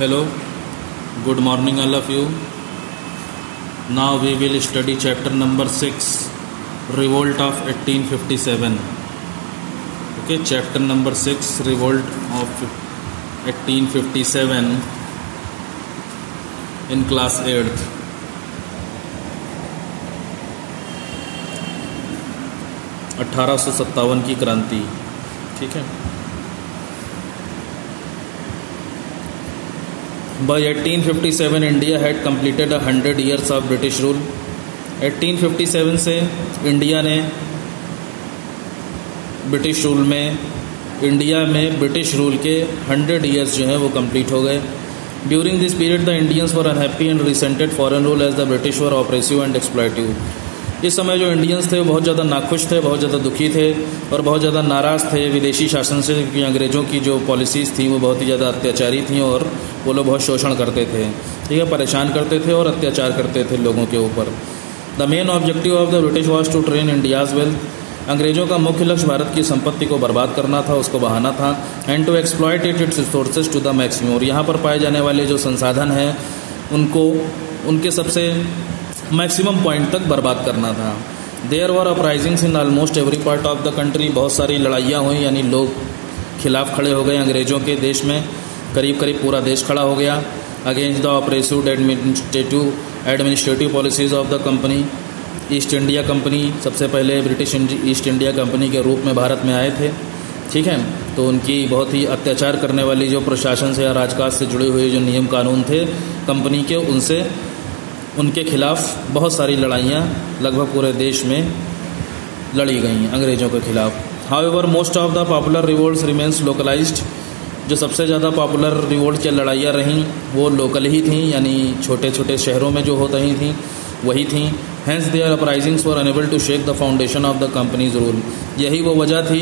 Hello, good morning all of you. Now we will study chapter number 6, Revolt of 1857. Okay, chapter number 6, Revolt of 1857 in class 8th. (1857) की क्रांति. ठीक है. By 1857 India had completed 100 years of British rule. 1857 से India ने British rule में British rule के 100 years जो हैं वो कंप्लीट हो गए. During this period the Indians were unhappy and resented foreign rule as the British were oppressive and exploitive. इस समय जो इंडियंस थे वो बहुत ज़्यादा नाखुश थे, बहुत ज़्यादा दुखी थे और बहुत ज़्यादा नाराज़ थे विदेशी शासन से, क्योंकि अंग्रेज़ों की जो पॉलिसीज़ थी वो बहुत ही ज़्यादा अत्याचारी थी और वो लोग बहुत शोषण करते थे. ठीक है, परेशान करते थे और अत्याचार करते थे लोगों के ऊपर. The main objective of the British was to drain India's wealth. अंग्रेज़ों का मुख्य लक्ष्य भारत की संपत्ति को बर्बाद करना था, उसको बहाना था. And to exploit its resources to the maximum. और यहाँ पर पाए जाने वाले जो संसाधन हैं उनको उनके सबसे मैक्सिमम पॉइंट तक बर्बाद करना था. There were uprisings in almost every part of the country. बहुत सारी लड़ाइयाँ हुई, यानी लोग खिलाफ खड़े हो गए अंग्रेज़ों के. देश में करीब करीब पूरा देश खड़ा हो गया against the oppressive administrative policies of the company. East India company सबसे पहले ब्रिटिश ईस्ट इंडिया कंपनी के रूप में भारत में आए थे. ठीक है, तो उनकी बहुत ही अत्याचार करने वाली जो प्रशासन से या राजकाज से जुड़े हुए जो नियम कानून थे कंपनी के, उनके खिलाफ बहुत सारी लड़ाइयाँ लगभग पूरे देश में लड़ी गई अंग्रेज़ों के खिलाफ. However most of the popular revolts remains localised. जो सबसे ज़्यादा पॉपुलर रिवोल्ट की लड़ाइयाँ रहीं वो लोकल ही थीं, यानी छोटे छोटे शहरों में जो होती ही थीं वही थीं. Hence their uprisings were unable to shake the foundation of the company's rule. यही वो वजह थी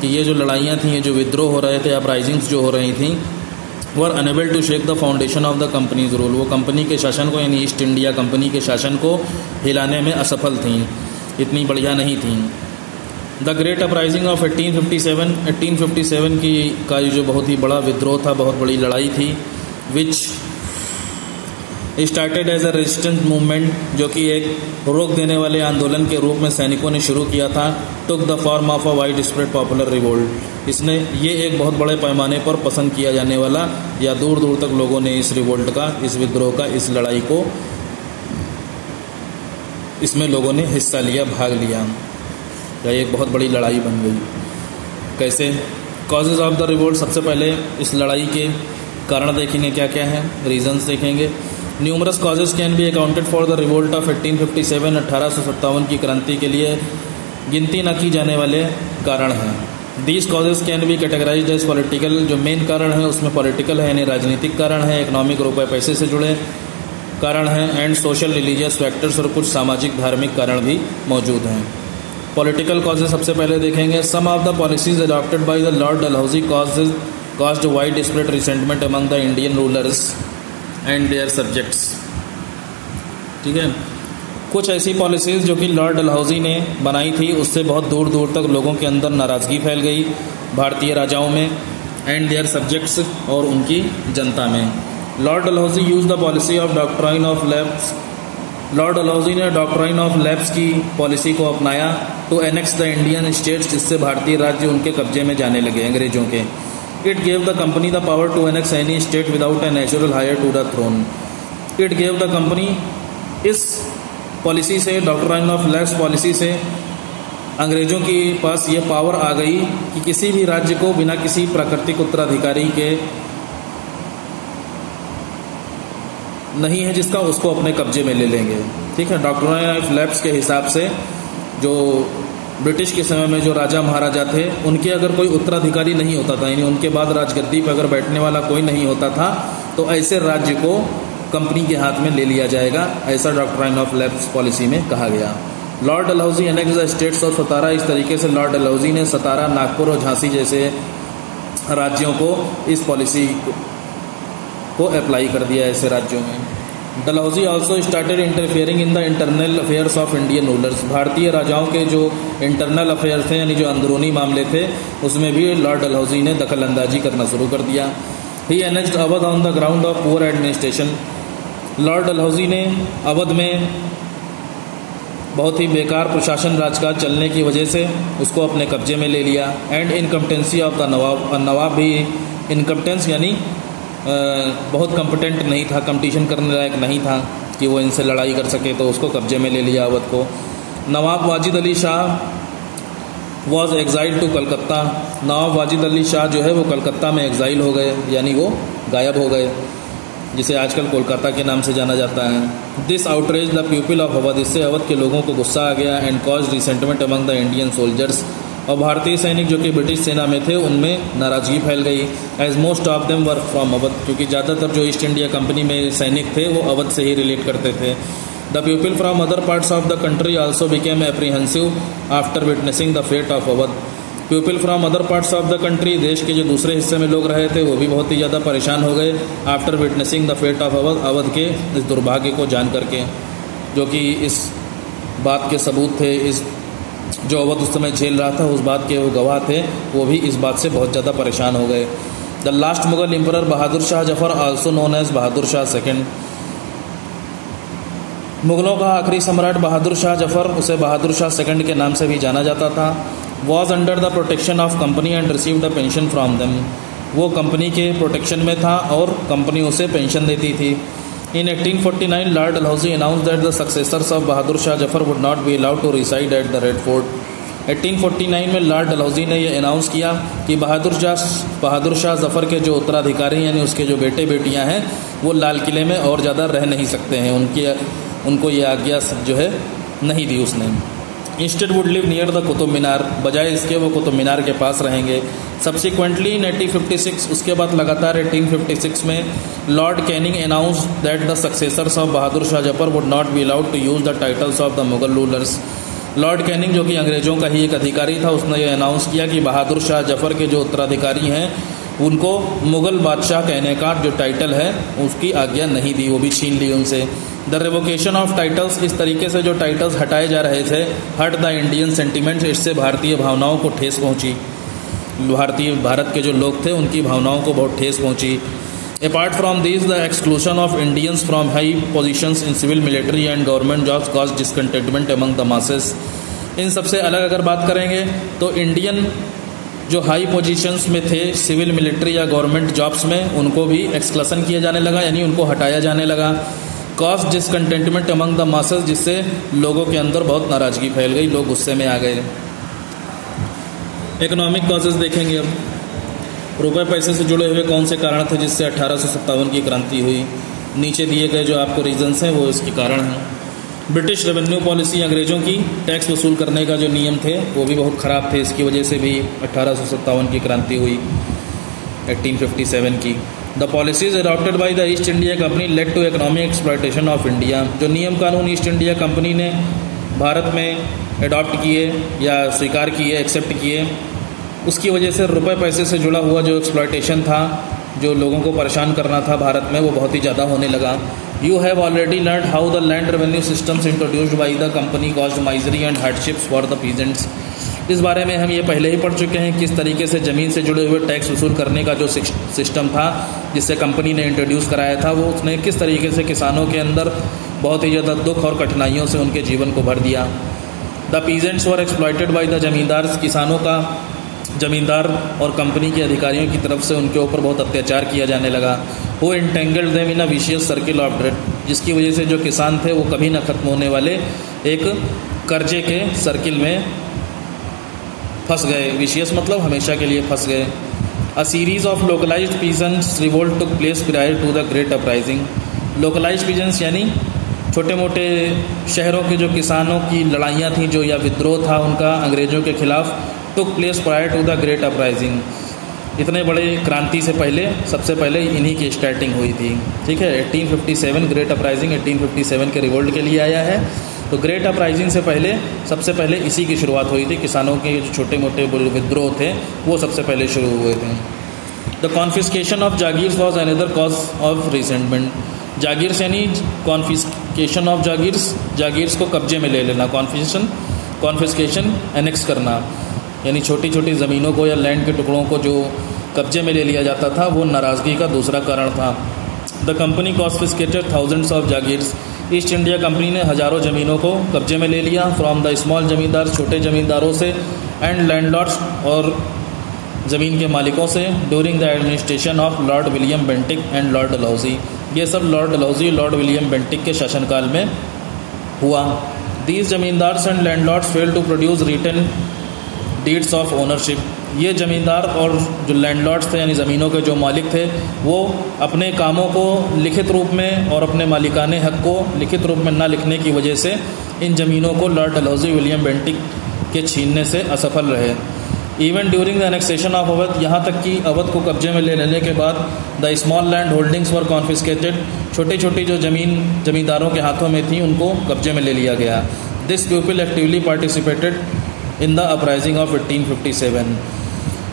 कि ये जो लड़ाइयाँ थीं, ये जो विद्रोह हो रहे थे, अपराइजिंग्स जो हो रही थीं, were unable to shake the foundation of the company's rule. वो कंपनी के शासन को, यानी ईस्ट इंडिया कंपनी के शासन को हिलाने में असफल थीं, इतनी बढ़िया नहीं थीं. द ग्रेट अपराइजिंग ऑफ 1857 की का जो बहुत ही बड़ा विद्रोह था, बहुत बड़ी लड़ाई थी, which started as a resistance movement, जो कि एक रोक देने वाले आंदोलन के रूप में सैनिकों ने शुरू किया था. Took the form of a wide spread popular revolt. इसने ये एक बहुत बड़े पैमाने पर पसंद किया जाने वाला, या दूर दूर तक लोगों ने इस रिवोल्ट का, इस विद्रोह का, इस लड़ाई को, इसमें लोगों ने हिस्सा लिया, भाग लिया. या एक बहुत बड़ी लड़ाई बन गई. कैसे? Causes of the revolt. सबसे पहले इस लड़ाई के कारण देखेंगे क्या क्या हैं, रीजंस देखेंगे. Numerous causes can B accounted for the revolt of 1857. 1857 की क्रांति के लिए गिनती न की जाने वाले कारण हैं. These causes can be categorised as political. जो मेन कारण है उसमें पॉलिटिकल है, यानी राजनीतिक कारण है, इकोनॉमिक रुपये पैसे से जुड़े कारण हैं, एंड सोशल रिलीजियस फैक्टर्स, और कुछ सामाजिक धार्मिक कारण भी मौजूद हैं. पॉलिटिकल कॉजेज सबसे पहले देखेंगे. Some of the policies adopted by the Lord Dalhousie caused widespread resentment among the Indian rulers and their subjects. ठीक है, कुछ ऐसी पॉलिसीज़ जो कि लॉर्ड डलहौजी ने बनाई थी, उससे बहुत दूर दूर तक लोगों के अंदर नाराज़गी फैल गई, भारतीय राजाओं में, एंड देयर सब्जेक्ट्स, और उनकी जनता में. Lord Dalhousie use the policy of doctrine of lapse. Lord Dalhousie ने डॉक्ट्राइन ऑफ लैप्स की पॉलिसी को अपनाया to annex the Indian states, जिससे भारतीय राज्य उनके कब्जे में जाने लगे अंग्रेजों के. It gave the company the power to annex any state without a natural heir to the throne. It gave the company, इस पॉलिसी से, डॉक्ट्राइन ऑफ लैप्स पॉलिसी से अंग्रेजों के पास ये पावर आ गई कि किसी भी राज्य को बिना किसी प्राकृतिक उत्तराधिकारी के नहीं है जिसका, उसको अपने कब्जे में ले लेंगे. ठीक है, डॉक्ट्राइन ऑफ लैप्स के हिसाब से जो ब्रिटिश के समय में जो राजा महाराजा थे, उनके अगर कोई उत्तराधिकारी नहीं होता था, यानी उनके बाद राजगद्दी पर अगर बैठने वाला कोई नहीं होता था, तो ऐसे राज्य को कंपनी के हाथ में ले लिया जाएगा. ऐसा डॉक्ट्राइन ऑफ लैप्स पॉलिसी में कहा गया. Lord Dalhousie annex the states of Satara. इस तरीके से लॉर्ड डलहौजी ने सतारा, नागपुर और झांसी जैसे राज्यों को इस पॉलिसी को अप्लाई कर दिया ऐसे राज्यों में. Dalhousie also started interfering in the internal affairs of Indian rulers. भारतीय राजाओं के जो इंटरनल अफेयर्स थे, यानी जो अंदरूनी मामले थे, उसमें भी लॉर्ड डलहौजी ने दखल अंदाजी करना शुरू कर दिया. He annexed Awadh on the ground of poor administration. Lord Dalhousie ने अवध में बहुत ही बेकार प्रशासन राजकाज चलने की वजह से उसको अपने कब्जे में ले लिया। एंड इनकम्पटेंसी ऑफ द नवाब, नवाब भी इनकम्पटेंस यानी बहुत कम्पिटेंट नहीं था, कंपटीशन करने लायक नहीं था कि वो इनसे लड़ाई कर सके, तो उसको कब्जे में ले लिया अवध को। Nawab Wajid Ali Shah was exile to Calcutta. Nawab Wajid Ali Shah जो है वो कलकत्ता में एग्जाइल हो गए, यानी वो गायब हो गए, जिसे आजकल कोलकाता के नाम से जाना जाता है। This outrage the people of Awadh, इससे अवध के लोगों को गुस्सा आ गया। And cause resentment among the Indian soldiers, और भारतीय सैनिक जो कि ब्रिटिश सेना में थे उनमें नाराजगी फैल गई। As most of them work from Awadh, क्योंकि ज़्यादातर जो ईस्ट इंडिया कंपनी में सैनिक थे वो अवध से ही रिलेट करते थे। The people from other parts of the country also became apprehensive after witnessing the fate of Awadh. People from other parts of the country, देश के जो दूसरे हिस्से में लोग रहे थे वो भी बहुत ही ज़्यादा परेशान हो गए after witnessing the fate of Awadh, Awadh के इस दुर्भाग्य को जान करके, जो कि इस बात के सबूत थे, इस जो अवध उस समय झेल रहा था उस बात के वो गवाह थे, वो भी इस बात से बहुत ज़्यादा परेशान हो गए। The last Mughal emperor Bahadur Shah Zafar, also known as Bahadur Shah second, मुगलों का आखिरी सम्राट बहादुर शाह जफर, उसे बहादुर शाह सेकंड के नाम से भी जाना जाता था। Was under the protection of company and received the pension from them, वो कंपनी के प्रोटेक्शन में था और कंपनी उसे पेंशन देती थी। In 1849, Lord Dalhousie announced that the successors of Bahadur Shah Jafar would not be allowed to reside at the Red Fort. 1849 में Lord Dalhousie ने यह अनाउंस किया कि बहादुर शाह जफ़र के जो उत्तराधिकारी यानी उसके जो बेटे बेटियां हैं वो लाल किले में और ज़्यादा रह नहीं सकते हैं, उनको ये आज्ञा जो है नहीं दी उसने। Instead would live near the Qutub Minar, बजाय इसके वो कुतुब मीनार के पास रहेंगे। सब्सिक्वेंटली इन 1856, उसके बाद लगातार 1856 में Lord Canning announce that the successors of Bahadur Shah Zafar would not be allowed to use the titles of the Mughal rulers. Lord Canning जो कि अंग्रेज़ों का ही एक अधिकारी था, उसने ये अनाउंस किया कि बहादुर शाह जफर के जो उत्तराधिकारी हैं उनको मुग़ल बादशाह कहने का जो टाइटल है उसकी आज्ञा नहीं दी, वो भी छीन ली उनसे। द रिवोकेशन ऑफ टाइटल्स, इस तरीके से जो टाइटल्स हटाए जा रहे थे, हट द इंडियन सेंटिमेंट्स, इससे भारतीय भावनाओं को ठेस पहुंची। भारत के जो लोग थे उनकी भावनाओं को बहुत ठेस पहुंची। Apart from this the exclusion of Indians from high positions in civil military and government jobs cause discontentment among the masses. इन सबसे अलग अगर बात करेंगे तो इंडियन जो हाई पोजीशंस में थे सिविल मिलिट्री या गवर्नमेंट जॉब्स में, उनको भी एक्सक्लूशन किया जाने लगा, यानी उनको हटाया जाने लगा। Cause discontentment among the masses, जिससे लोगों के अंदर बहुत नाराजगी फैल गई, लोग गुस्से में आ गए। इकोनॉमिक कॉजेज देखेंगे अब। रुपए पैसे से जुड़े हुए कौन से कारण थे जिससे 1857 की क्रांति हुई। नीचे दिए गए जो आपको रीजन्स हैं वो इसके कारण हैं। ब्रिटिश रेवेन्यू पॉलिसी, अंग्रेज़ों की टैक्स वसूल करने का जो नियम थे वो भी बहुत ख़राब थे, इसकी वजह से भी 1857 की क्रांति हुई 1857 की। The policies adopted by the East India Company led to economic exploitation of India, जो नियम कानून ईस्ट इंडिया कंपनी ने भारत में अडॉप्ट किए या स्वीकार किए, एक्सेप्ट किए, उसकी वजह से रुपए पैसे से जुड़ा हुआ जो एक्सप्लॉयटेशन था, जो लोगों को परेशान करना था भारत में, वो बहुत ही ज़्यादा होने लगा। You have already learn how the land revenue systems introduced by the company caused misery and hardships for the peasants. इस बारे में हम ये पहले ही पढ़ चुके हैं, किस तरीके से ज़मीन से जुड़े हुए टैक्स वसूल करने का जो सिस्टम था जिससे कंपनी ने इंट्रोड्यूस कराया था, वो उसने किस तरीके से किसानों के अंदर बहुत ही ज़्यादा दुख और कठिनाइयों से उनके जीवन को भर दिया। The peasants were exploited by the zamindars, किसानों का जमींदार और कंपनी के अधिकारियों की तरफ से उनके ऊपर बहुत अत्याचार किया जाने लगा। वो entangled them in a vicious circle of debt, जिसकी वजह से जो किसान थे वो कभी न खत्म होने वाले एक कर्जे के सर्किल में फंस गए। विशियस मतलब हमेशा के लिए फंस गए। A series of localised peasants revolt took place prior to the great uprising. Localised peasants यानी छोटे मोटे शहरों के जो किसानों की लड़ाइयाँ थी, जो या विद्रोह था उनका अंग्रेज़ों के खिलाफ, took place prior to the great uprising. इतने बड़े क्रांति से पहले सबसे पहले इन्हीं की स्टार्टिंग हुई थी। ठीक है, 1857 ग्रेट अपराइजिंग 1857 के रिवोल्ट के लिए आया है। तो ग्रेट अपराइजिंग से पहले सबसे पहले इसी की शुरुआत हुई थी। किसानों के जो छोटे मोटे विद्रोह थे वो सबसे पहले शुरू हुए थे। The confiscation of jagirs was another cause of resentment. Jagirs यानी कॉन्फिस्केशन ऑफ जागीर्स को कब्जे में ले लेना। कॉन्फिस्केशन एनेक्स करना, यानी छोटी छोटी ज़मीनों को या लैंड के टुकड़ों को जो कब्जे में ले लिया जाता था, वो नाराज़गी का दूसरा कारण था। The company confiscated thousands of jagirs. East India Company ने हज़ारों ज़मीनों को कब्जे में ले लिया, फ्रॉम द स्मॉल ज़मींदार, छोटे ज़मींदारों से, एंड लैंडलॉर्ड्स, और ज़मीन के मालिकों से, during the administration of Lord William Bentinck and Lord Dalhousie. ये सब Lord Dalhousie, Lord William Bentinck के शासनकाल में हुआ। These zamindars and landlords fail to produce written deeds of ownership. ये ज़मींदार और जो लैंडलॉर्ड्स थे यानी ज़मीनों के जो मालिक थे, वो अपने कामों को लिखित रूप में और अपने मालिकाने हक़ को लिखित रूप में न लिखने की वजह से इन ज़मीनों को लॉर्ड डलहौजी विलियम बेंटिक के छीनने से असफल रहे। Even during the annexation of Awadh, यहाँ तक कि अवध को कब्जे में ले लेने के बाद the small land holdings were confiscated. छोटी छोटी जो ज़मींदारों के हाथों में थी उनको कब्जे में ले लिया गया। This people actively participated in the uprising of 1857।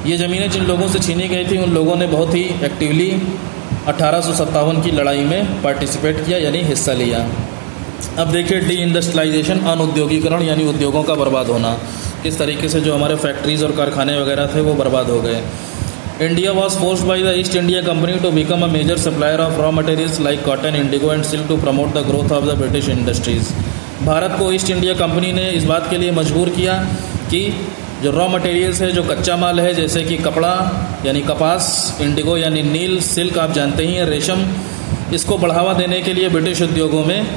ये ज़मीनें जिन लोगों से छीनी गई थी उन लोगों ने बहुत ही एक्टिवली 1857 की लड़ाई में पार्टिसिपेट किया यानी हिस्सा लिया। अब देखिए डी इंडस्ट्रियलाइजेशन, अनुद्योगीकरण यानी उद्योगों का बर्बाद होना। किस तरीके से जो हमारे फैक्ट्रीज़ और कारखाने वगैरह थे वो बर्बाद हो गए। India was forced by the East India Company to become a major supplier of raw materials like cotton, indigo and silk to promote the growth of the British industries. भारत को ईस्ट इंडिया कंपनी ने इस बात के लिए मजबूर किया कि जो रॉ मटेरियल्स है, जो कच्चा माल है, जैसे कि कपड़ा यानी कपास, इंडिगो यानी नील, सिल्क आप जानते ही हैं रेशम, इसको बढ़ावा देने के लिए ब्रिटिश उद्योगों में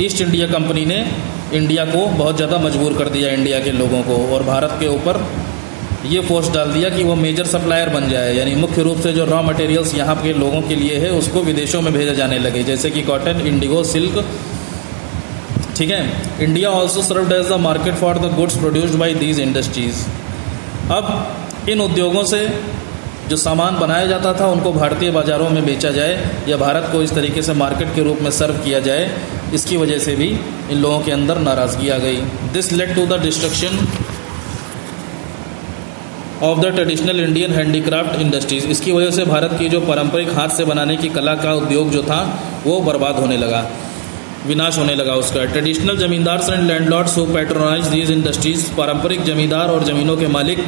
ईस्ट इंडिया कंपनी ने इंडिया को बहुत ज़्यादा मजबूर कर दिया, इंडिया के लोगों को, और भारत के ऊपर ये फोर्स डाल दिया कि वो मेजर सप्लायर बन जाए, यानी मुख्य रूप से जो रॉ मटेरियल्स यहाँ के लोगों के लिए है उसको विदेशों में भेजा जाने लगे, जैसे कि कॉटन, इंडिगो, सिल्क। ठीक है। India also served as the market for the goods produced by these industries. अब इन उद्योगों से जो सामान बनाया जाता था उनको भारतीय बाज़ारों में बेचा जाए या भारत को इस तरीके से मार्केट के रूप में सर्व किया जाए, इसकी वजह से भी इन लोगों के अंदर नाराज़गी आ गई। This led to the destruction of the traditional Indian handicraft industries. इसकी वजह से भारत की जो पारंपरिक हाथ से बनाने की कला का उद्योग जो था वो बर्बाद होने लगा, विनाश होने लगा उसका। Traditional zamindars and landlords who patronise these industries. पारंपरिक जमींदार और ज़मीनों के मालिक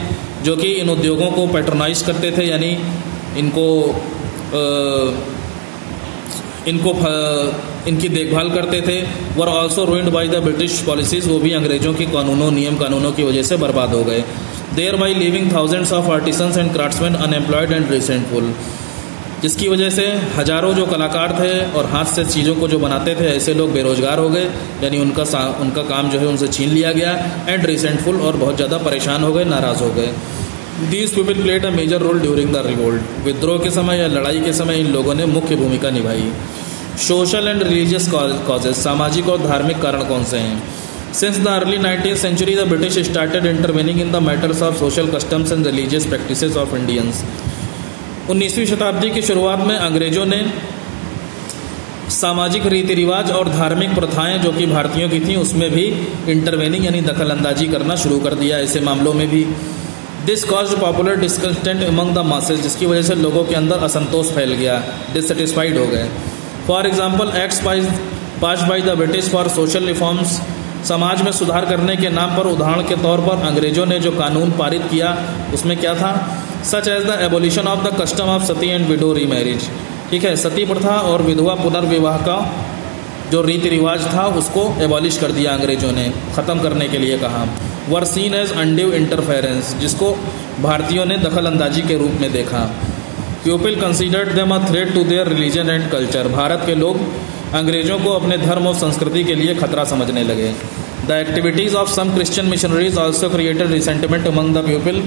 जो कि इन उद्योगों को पैट्रोनाइज करते थे, यानी इनकी देखभाल करते थे, were also ruined by the British policies. वो भी अंग्रेज़ों की कानूनों, नियम कानूनों की वजह से बर्बाद हो गए। Thereby leaving thousands of artisans and craftsmen unemployed and resentful, जिसकी वजह से हज़ारों जो कलाकार थे और हाथ से चीज़ों को जो बनाते थे ऐसे लोग बेरोजगार हो गए, यानी उनका काम जो है उनसे छीन लिया गया। एंड रिसेंटफुल, और बहुत ज़्यादा परेशान हो गए, नाराज़ हो गए। These people played a major role during the revolt. विद्रोह के समय या लड़ाई के समय इन लोगों ने मुख्य भूमिका निभाई। सोशल एंड रिलीजियस कॉजेज, सामाजिक और धार्मिक कारण कौन से हैं? Since the early 19th century the British started intervening in the matters of social customs and religious practices of Indians. 19वीं शताब्दी की शुरुआत में अंग्रेजों ने सामाजिक रीति रिवाज और धार्मिक प्रथाएं जो कि भारतीयों की थीं उसमें भी इंटरवेनिंग यानी दखल अंदाजी करना शुरू कर दिया, ऐसे मामलों में भी। This caused popular discontent among the masses, जिसकी वजह से लोगों के अंदर असंतोष फैल गया, डिससेटिस्फाइड हो गए। For example acts passed by the British for social reforms, समाज में सुधार करने के नाम पर उदाहरण के तौर पर अंग्रेजों ने जो कानून पारित किया उसमें क्या था? Such as the abolition of the custom of sati and widow remarriage. ठीक है, सती प्रथा और विधवा पुनर्विवाह का जो रीति रिवाज था उसको एबॉलिश कर दिया अंग्रेजों ने, ख़त्म करने के लिए कहा। Were seen as undue interference, जिसको भारतीयों ने दखल अंदाजी के रूप में देखा। People considered them a threat to their religion and culture, भारत के लोग अंग्रेजों को अपने धर्म और संस्कृति के लिए खतरा समझने लगे। The activities of some Christian missionaries also created resentment among the people.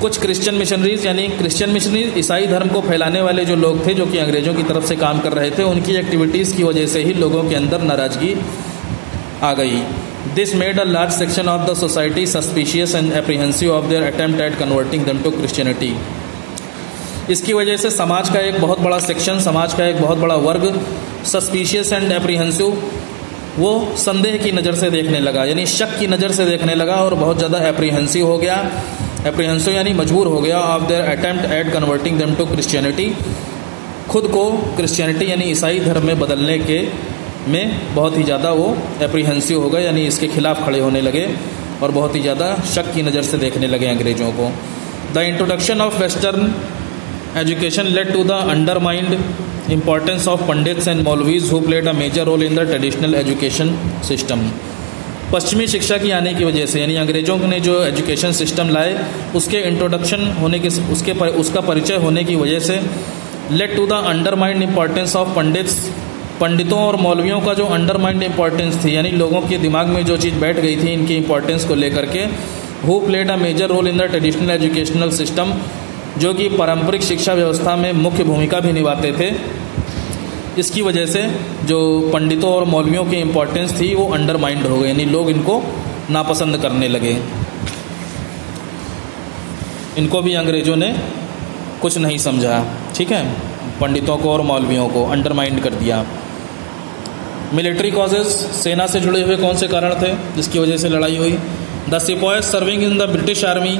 कुछ क्रिश्चियन मिशनरीज यानी क्रिश्चियन मिशनरीज ईसाई धर्म को फैलाने वाले जो लोग थे जो कि अंग्रेजों की तरफ से काम कर रहे थे, उनकी एक्टिविटीज़ की वजह से ही लोगों के अंदर नाराज़गी आ गई। This made a large section of the society suspicious and apprehensive of their attempt at converting them to Christianity. इसकी वजह से समाज का एक बहुत बड़ा सेक्शन, समाज का एक बहुत बड़ा वर्ग सस्पिशियस एंड एप्रीहेंसिव, वो संदेह की नज़र से देखने लगा, यानी शक की नज़र से देखने लगा, और बहुत ज़्यादा एप्रीहेंसिव हो गया। एप्रीहेंसिव यानी मजबूर हो गया of their attempt at converting them to Christianity, खुद को क्रिश्चियनिटी यानी ईसाई धर्म में बदलने के में बहुत ही ज़्यादा वो एप्रीहेंसिव हो गए, यानी इसके खिलाफ खड़े होने लगे और बहुत ही ज़्यादा शक की नज़र से देखने लगे अंग्रेज़ों को। The introduction of western education led to the undermined importance of pandits and maulvis who played a major role in the traditional education system। पश्चिमी शिक्षा की आने की वजह से, यानी अंग्रेज़ों ने जो एजुकेशन सिस्टम लाए उसके इंट्रोडक्शन होने के उसका परिचय होने की वजह से led to the undermined importance of पंडितों और मौलवियों का जो अंडरमाइंड इम्पॉर्टेंस थी, यानी लोगों के दिमाग में जो चीज़ बैठ गई थी इनकी इम्पॉर्टेंस को लेकर के, who played a major role in the traditional educational system, जो कि पारंपरिक शिक्षा व्यवस्था में मुख्य भूमिका भी निभाते थे। इसकी वजह से जो पंडितों और मौलवियों की इम्पोर्टेंस थी वो अंडरमाइंड हो गई, यानी लोग इनको नापसंद करने लगे। इनको भी अंग्रेज़ों ने कुछ नहीं समझा, ठीक है, पंडितों को और मौलवियों को अंडरमाइंड कर दिया। मिलिट्री कॉजेज, सेना से जुड़े हुए कौन से कारण थे जिसकी वजह से लड़ाई हुई? The sepoys serving in the British army